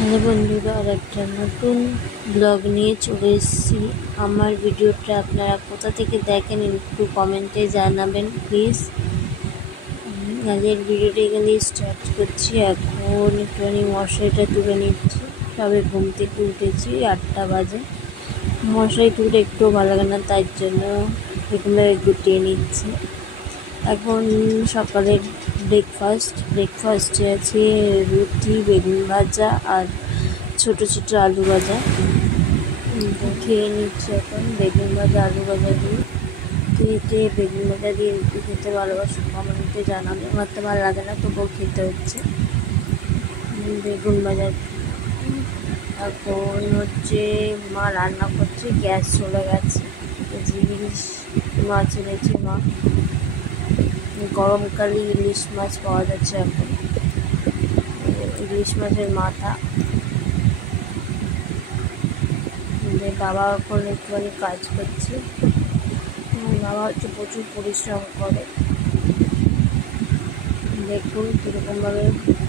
Hello বন্ধুরা, আর একটা নতুন ব্লগ নিয়ে চলে এসেছি। আমার ভিডিওটা আপনারা কোথা থেকে দেখেন একটু কমেন্টে জানাবেন প্লিজ। আজকের ভিডিওটা এখানে স্টার্ট করছি। এখন একটুখানি মশারিটা তুলে নিচ্ছি। সবে ঘুম থেকে উঠেছি, 8টা বাজে। মশারি তুলতে একটু ভালো লাগে না, তাই জন্য এগুলো গুটিয়ে নিচ্ছি। এখন সকালের ব্রেকফাস্টে আছে রুটি, বেগুন ভাজা আর ছোট ছোট আলু ভাজা। খেয়ে নিচ্ছি এখন বেগুন ভাজা আলু ভাজা দিয়ে। খেয়ে বেগুন ভাজা দিয়ে রুটি খেতে ভালোবাসি, কমেন্টে জানাবে। আমার তো ভালো লাগে না, তবুও খেতে হচ্ছে বেগুন ভাজা। এখন হচ্ছে মা রান্না করছে, গ্যাস চলে গেছে। ইলিশ মাছ এনেছে মা। গরমকালে ইলিশ মাছ পাওয়া যাচ্ছে এখন। ইলিশ মাছের মাথা। বাবা এখন একটুখানি কাজ করছে। বাবা হচ্ছে প্রচুর পরিশ্রম করে। দেখুন কীরকমভাবে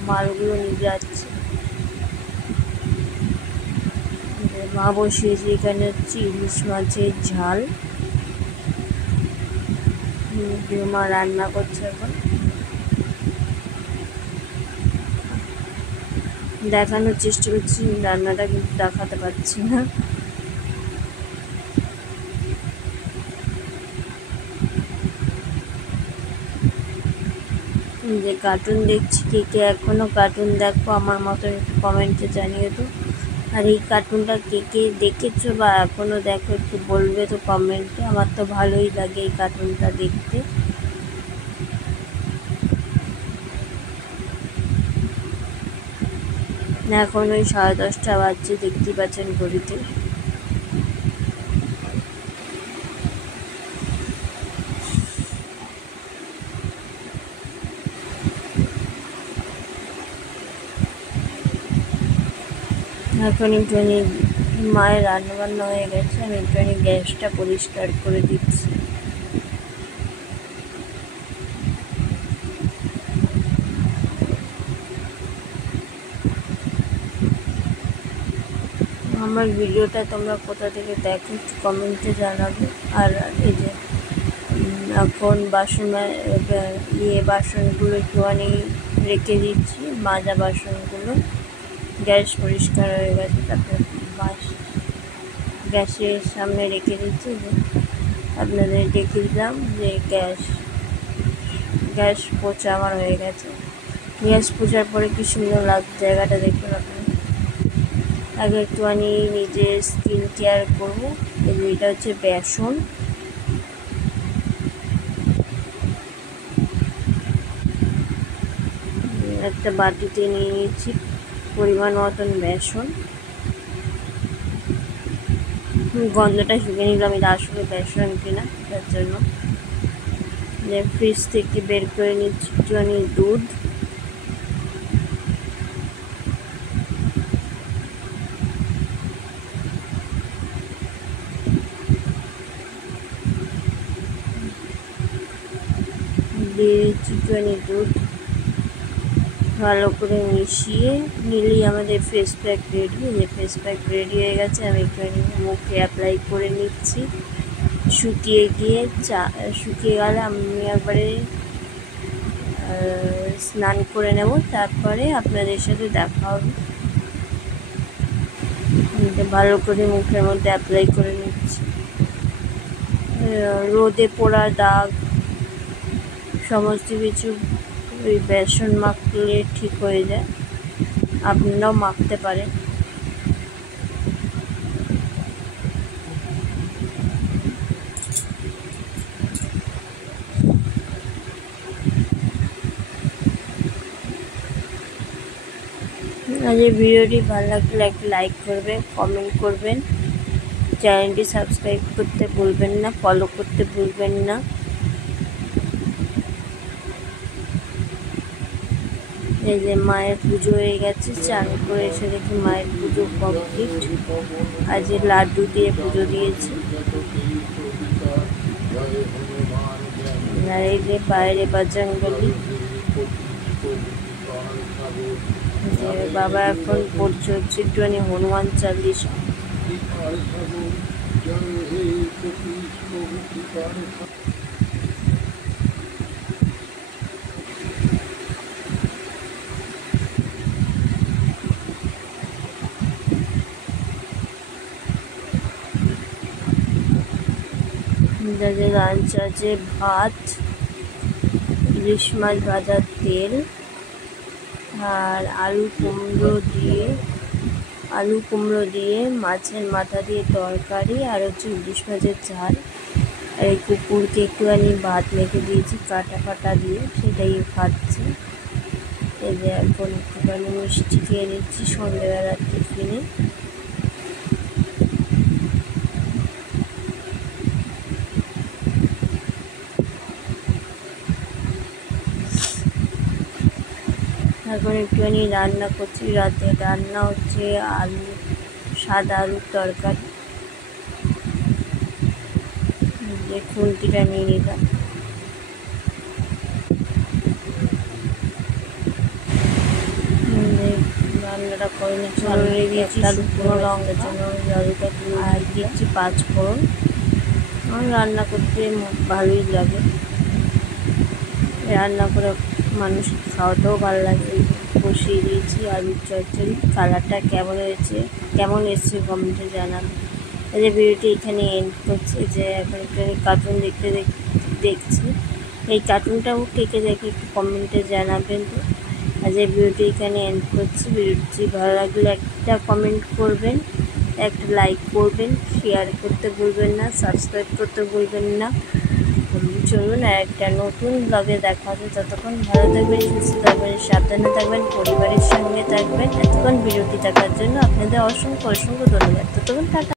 মালগুলো নিয়ে যাচ্ছে। মা বসিয়েছে এখানে হচ্ছে ইলিশ মাছের ঝাল। মা রান্না করছে এখন। দেখানোর চেষ্টা করছি রান্নাটা, কিন্তু দেখাতে পারছি না। যে কার্টুন দেখছি, কে এখনও কার্টুন দেখো আমার মতো একটু কমেন্টে জানিয়ে তো। আর এই কার্টুনটা কে দেখেছো বা এখনও দেখো একটু বলবে তো কমেন্টে। আমার তো ভালোই লাগে এই কার্টুনটা দেখতে। এখন ওই 10:30 বাজছে, দেখতেই পাচ্ছেন ঘড়িতে। এখন একটুখানি মায়ের রান্নাবান্না হয়ে গেছে, আমি একটুখানি গ্যাসটা পরিষ্কার করে দিচ্ছি। আমার ভিডিওটা তোমরা কোথা থেকে দেখো একটু কমেন্টে জানাবে। আর এই যে এখন বাসনগুলো একটুখানি রেখে দিচ্ছি, মাজা বাসনগুলো। গ্যাস পরিষ্কার হয়ে গেছে, তারপরে গ্যাসের সামনে রেখে দিচ্ছি। আপনাদের দেখে দিলাম যে গ্যাস পোছা আমার হয়ে গেছে। গ্যাস পোছার পরে কি সুন্দর লাগছে জায়গাটা, দেখুন আপনি। আগে একটুখানি নিজের স্কিন কেয়ার করবো। এটা হচ্ছে বেসন। একটা বাটিতে নিয়ে নিচ্ছি পরিমাণ মতন বেসন। গন্ধটা শুকে নিলাম, এটা আসলে বেসন কিনা, তার জন্য ফ্রিজ থেকে বের করে নিচ্ছি একটুখানি দুধ। দিয়ে দিচ্ছি একটুখানি দুধ, ভালো করে মিশিয়ে নিলেই আমাদের ফেস প্যাক রেডি। যে ফেস প্যাক রেডি হয়ে গেছে, আমি একটুখানি মুখে অ্যাপ্লাই করে নিচ্ছি। শুকিয়ে গেলে আমি একবারে স্নান করে নেব, তারপরে আপনাদের সাথে দেখা হবে। ভালো করে মুখের মধ্যে অ্যাপ্লাই করে নিচ্ছি। রোদে পোড়া দাগ সমস্ত কিছু ওই বেসন মাখলে ঠিক হয়ে যায়, আপনারাও মাখতে পারেন। আজ এই ভিডিওটি ভালো লাগলে একটা লাইক করবেন, কমেন্ট করবেন, চ্যানেলটি সাবস্ক্রাইব করতে ভুলবেন না, ফলো করতে ভুলবেন না। এই যে মায়ের পুজো হয়ে গেছে, চান করে এসে দেখি মায়ের পুজো কমপ্লিট। আজ লাড্ডু দিয়ে পুজো দিয়েছি। আর এই যে বাইরে বাজরংবলী, যে বাবা এখন পড়ছে হচ্ছে একটুখানি হনুমান চালিশা। লাঞ্চ আছে ভাত, ইলিশ মাছ ভাজার তেল, আর আলু কুমড়ো দিয়ে মাছের মাথা দিয়ে তরকারি, আর হচ্ছে ইলিশ মাছের ঝাল। আর এই কুকুরকে একটুখানি ভাত মেখে দিয়েছি কাটা দিয়ে, সেটাই খাচ্ছে। এই যে এখন একটুখানি মিষ্টি খেয়ে নিচ্ছি সন্ধ্যেবেলার টিফিনে। এখন একটুখানি রান্না করছি, রাতে রান্না হচ্ছে সাদা আলুর তরকারি। যে খুন্তিটা নিয়ে নিলাম, রান্নাটা করে নিচ্ছি। আলুরে দিয়েছি শুকনো লঙ্কা জন্য আলুটা আর দিচ্ছি 5 ফোড়ন। আমার রান্না করতে ভালোই লাগে, রান্না করে মানুষ খাওয়াতেও ভালো লাগে। বসিয়ে দিয়েছি আলুর চচ্চড়ি। কালারটা কেমন এসছে কমেন্টে জানাবেন। এই যে ভিডিওটি এখানে এন্ড করছি। যে এখন একটু কার্টুন দেখছি, এই কার্টুনটাও কে দেখে একটু কমেন্টে জানাবেন। তো আজ এই ভিডিওটি এখানে এন্ড করছি। ভিডিওটি ভালো লাগলে একটা কমেন্ট করবেন, একটা লাইক করবেন, শেয়ার করতে ভুলবেন না, সাবস্ক্রাইব করতে ভুলবেন না। চলুন আর একটা নতুন ব্লগে দেখা হবে। ততক্ষণ ভালো থাকবেন, সুস্থ থাকবেন, সাবধানে থাকবেন, পরিবারের সঙ্গে থাকবেন। এতক্ষণ ভিডিওটি দেখার জন্য আপনাদের অসংখ্য ধন্যবাদ। ততক্ষণ টাটা।